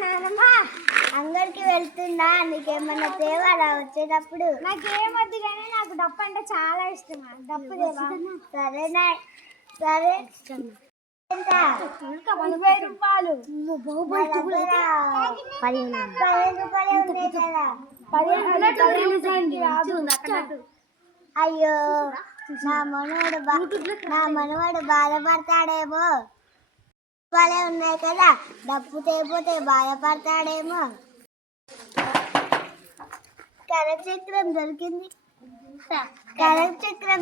నానమ్మ అంగడికి వెళ్తున్నా, నీకేమన్నా తేవాలా వచ్చేటప్పుడు? నాకేమొద్దు కానీ నాకు డప్పు అంటే చాలా ఇష్టం. డప్పు దేవా? సరేనా? సరే. 20 రూపాయలు. 15 రూపాయలే ఉన్నాయి కదా. అయ్యో, నా మనవాడు బాధపడతాడేమో. వాళ్ళే ఉన్నాయి కదా, డప్పు తేపోతే బాధపడతాడేమో. కరచక్రం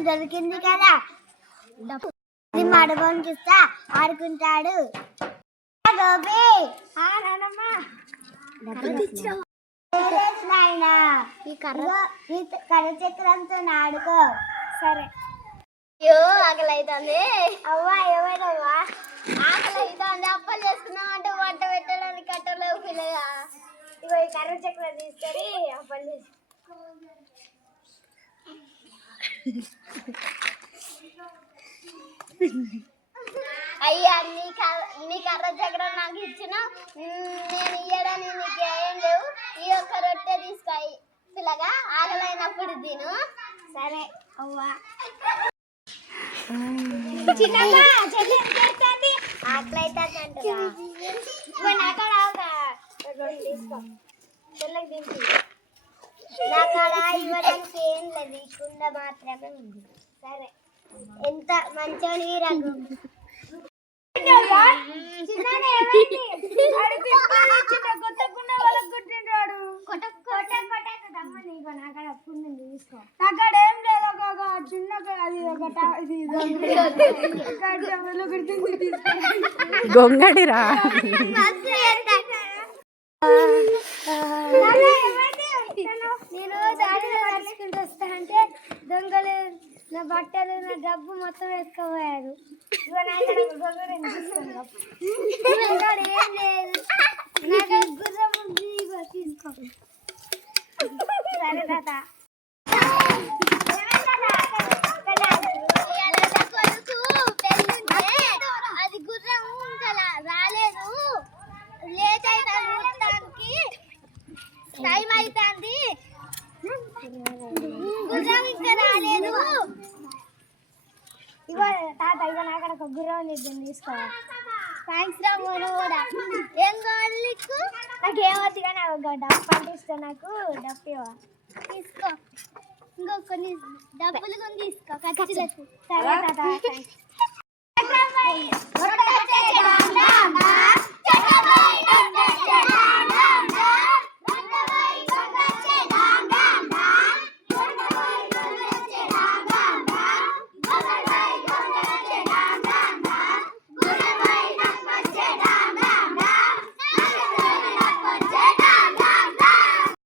దొరికింది కదా, మడబోనికి ఇస్తా, ఆడుకుంటాడు. గోపి, ఈ కరచక్రంతో ఆడుకో. సరే. అయ్యో, ఆకలి అవుతుంది. అవ్వా, ఏమైందవ్వా? ఆకలి అవుతుంది. అప్పలు చేసుకున్నాం అంటే వంట పెట్టడానికి కట్టలేవు పిల్లగా. ఇగో ఈ కర్రచక్రం తీసుకొని అప్పలు చేసి. అయ్యా, నీ కర్ర చక్రం నాకు ఇచ్చిన, నేను ఇయ్యడానికి నీకు ఏం లేవు. ఈ ఒక్క రొట్టె తీసుకోయి పిల్లగా, ఆకలైనప్పుడు తిను. సరే అవ్వా. చిన్నమ్మ, చెల్లి ఏం చేస్తుంది? ఆకలి అవుతుంది అంటారా? నాకాడ తీసుకో, చెల్లెకి దింపి. నాకాడ ఇవ్వడానికి ఏం లేదు, ఈ కుండ మాత్రమే ఉంది. సరే, ఎంత మంచోని రఘు. గొంగడిరా నేను దాడిలో నడుచుకుంటూ వస్తా అంటే దొంగలు నా బట్టలు నా డబ్బు మొత్తం వేసుకోపోయారు. ఏం లేదు, నాకు గుర్రం ఉంది, తీసుకో. సరే తాత. అది గుర్రం ఇంకా రాలేదు, లేట్ అవుతుంది, టైం అవుతుంది, గుర్రం ఇంకా రాలేదు. ఇగో తాత, ఇగో నాకడ ఒక గుర్రం నిద్దని తీసుకోవాలి. థ్యాంక్స్ రా మోను కూడా. ఏం కావాలి నీకు? నాకేమొద్దు కానీ ఒక డప్పు అంటే ఇష్టం, నాకు డప్పు ఇవ్వ. తీసుకో, ఇంకో కొన్ని డబ్బులు కొని తీసుకో ఖర్చులకు. సరే తాత.